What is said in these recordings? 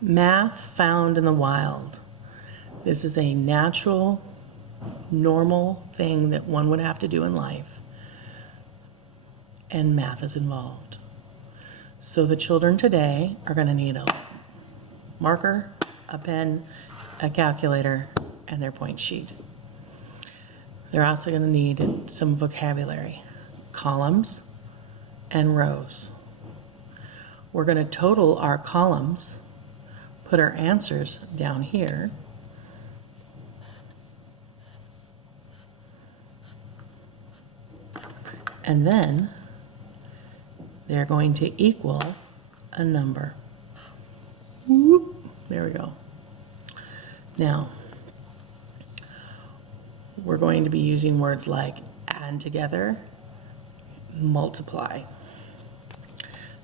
Math found in the wild. This is a natural, normal thing that one would have to do in life, and math is involved. So the children today are going to need a marker, a pen, a calculator, and their point sheet. They're also going to need some vocabulary, columns and rows. We're going to total our columns, put our answers down here, and then they're going to equal a number. Whoop, there we go. Now, we're going to be using words like add together, multiply.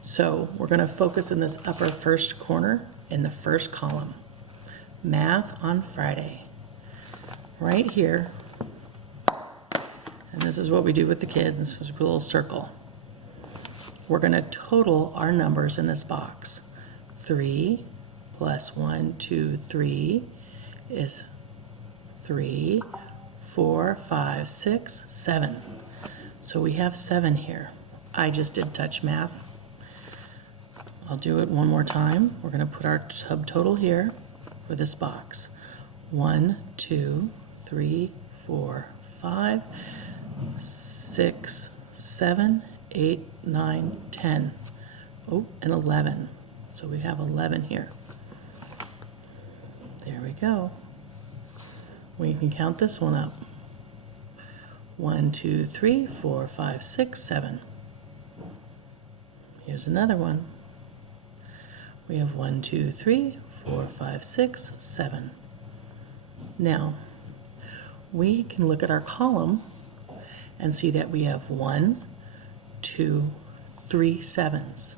So we're going to focus in this upper first corner in the first column. Math on Friday. Right here, and this is what we do with the kids, this is a little circle. We're going to total our numbers in this box. 3 plus 1, 2, 3 is 3, 4, 5, 6, 7. So we have 7 here. I just did touch math. I'll do it one more time. We're going to put our subtotal here for this box. 1, 2, 3, 4, 5, 6, 7, 8, 9, 10. Oh, and 11. So we have 11 here. There we go. We can count this one up. 1, 2, 3, 4, 5, 6, 7. Here's another one. We have 1, 2, 3, 4, 5, 6, 7. Now, we can look at our column and see that we have 1, 2, 3 sevens.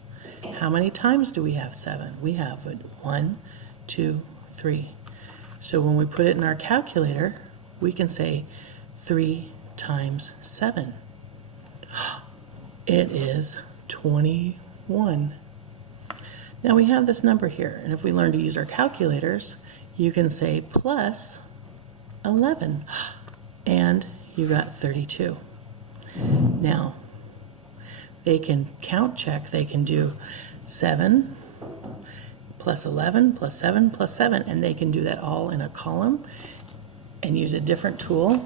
How many times do we have 7? We have it 1, 2, 3. So when we put it in our calculator, we can say 3 times 7. It is 21. Now we have this number here, and if we learn to use our calculators, you can say plus 11, and you got 32. Now, they can count check, they can do 7 plus 11 plus 7 plus 7, and they can do that all in a column and use a different tool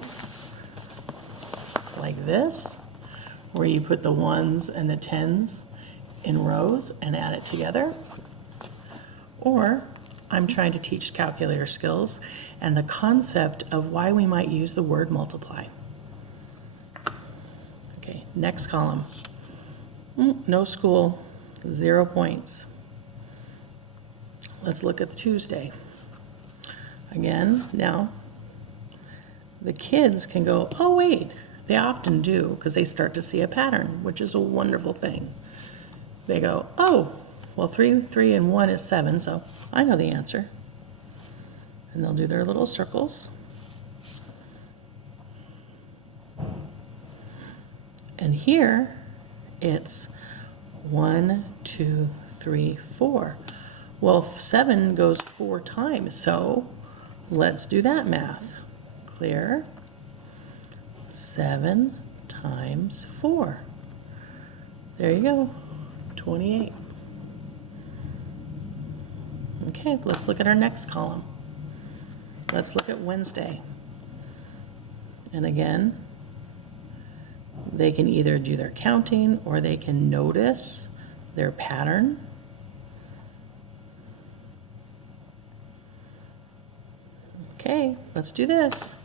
like this, where you put the ones and the tens in rows and add it together. Or I'm trying to teach calculator skills and the concept of why we might use the word multiply. Okay, next column. No school, 0 points. Let's look at Tuesday. Again, now, the kids can go, oh wait, they often do, because they start to see a pattern, which is a wonderful thing. They go, oh, well 3, 3, and 1 is 7, so I know the answer. And they'll do their little circles. And here, it's 1, 2, 3, 4. Well, 7 goes 4 times, so let's do that math. Clear? 7 times 4. There you go, 28. Okay, let's look at our next column. Let's look at Wednesday. And again, they can either do their counting or they can notice their pattern. Okay, let's do this.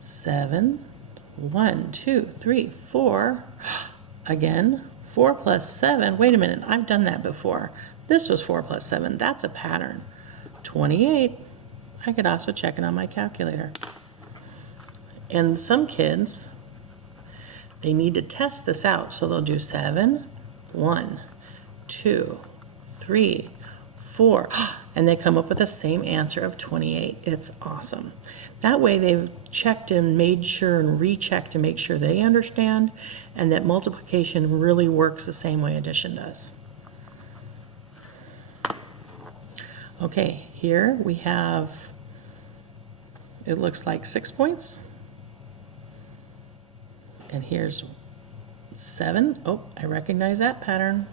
7, 1, 2, 3, 4. Again, 4 plus 7. Wait a minute, I've done that before. This was 4 plus 7. That's a pattern. 28. I could also check it on my calculator. And some kids, they need to test this out, so they'll do 7, 1, 2, 3, 4, and they come up with the same answer of 28. It's awesome. That way they've checked and made sure and rechecked to make sure they understand and that multiplication really works the same way addition does. Okay, here we have, it looks like 6 points. And here's 7. Oh, I recognize that pattern.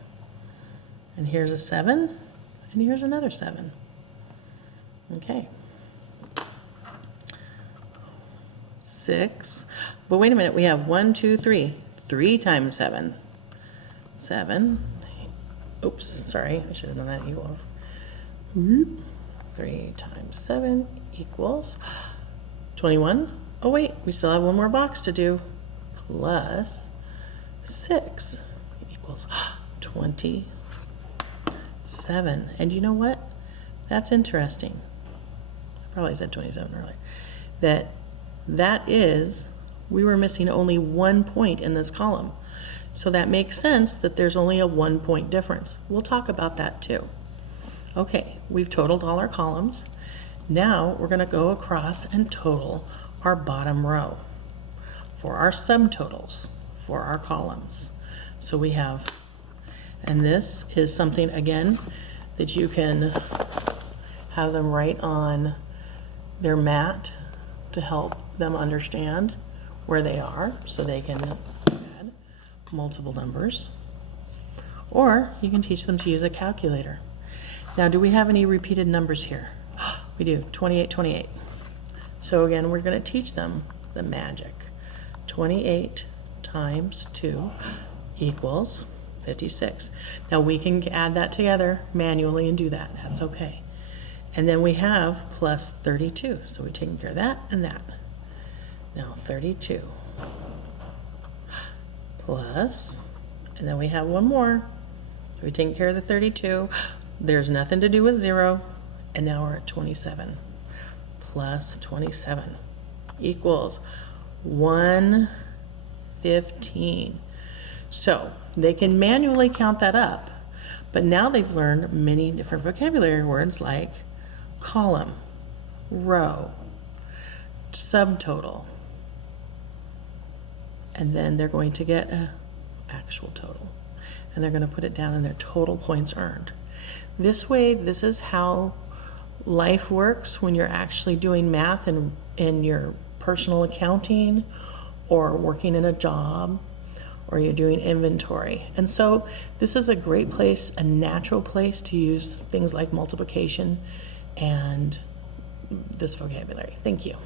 And here's a 7, and here's another 7. Okay. 6. But wait a minute, we have 1, 2, 3. 3 times 7. 7. Oops, sorry, I should have done that. Equal. 3 times 7 equals 21. Oh wait, we still have one more box to do. Plus 6 equals 27. And you know what? That's interesting. I probably said 27 earlier. That is, we were missing only 1 point in this column. So that makes sense that there's only a 1 point difference. We'll talk about that too. Okay, we've totaled all our columns. Now we're going to go across and total our bottom row for our subtotals for our columns. So we have, and this is something again that you can have them write on their mat to help them understand where they are so they can add multiple numbers. Or you can teach them to use a calculator. Now, do we have any repeated numbers here? We do, 28, 28. So again, we're going to teach them the magic. 28 times 2 equals 56. Now we can add that together manually and do that. That's okay. And then we have plus 32. So we're taking care of that and that. Now 32 plus, and then we have one more. So we're taking care of the 32. There's nothing to do with 0. And now we're at 27. Plus 27 equals 115. So they can manually count that up, but now they've learned many different vocabulary words like column, row, subtotal, and then they're going to get an actual total, and they're going to put it down in their total points earned. This way, this is how life works when you're actually doing math in your personal accounting or working in a job or you're doing inventory. And so this is a great place, a natural place to use things like multiplication and this vocabulary. Thank you.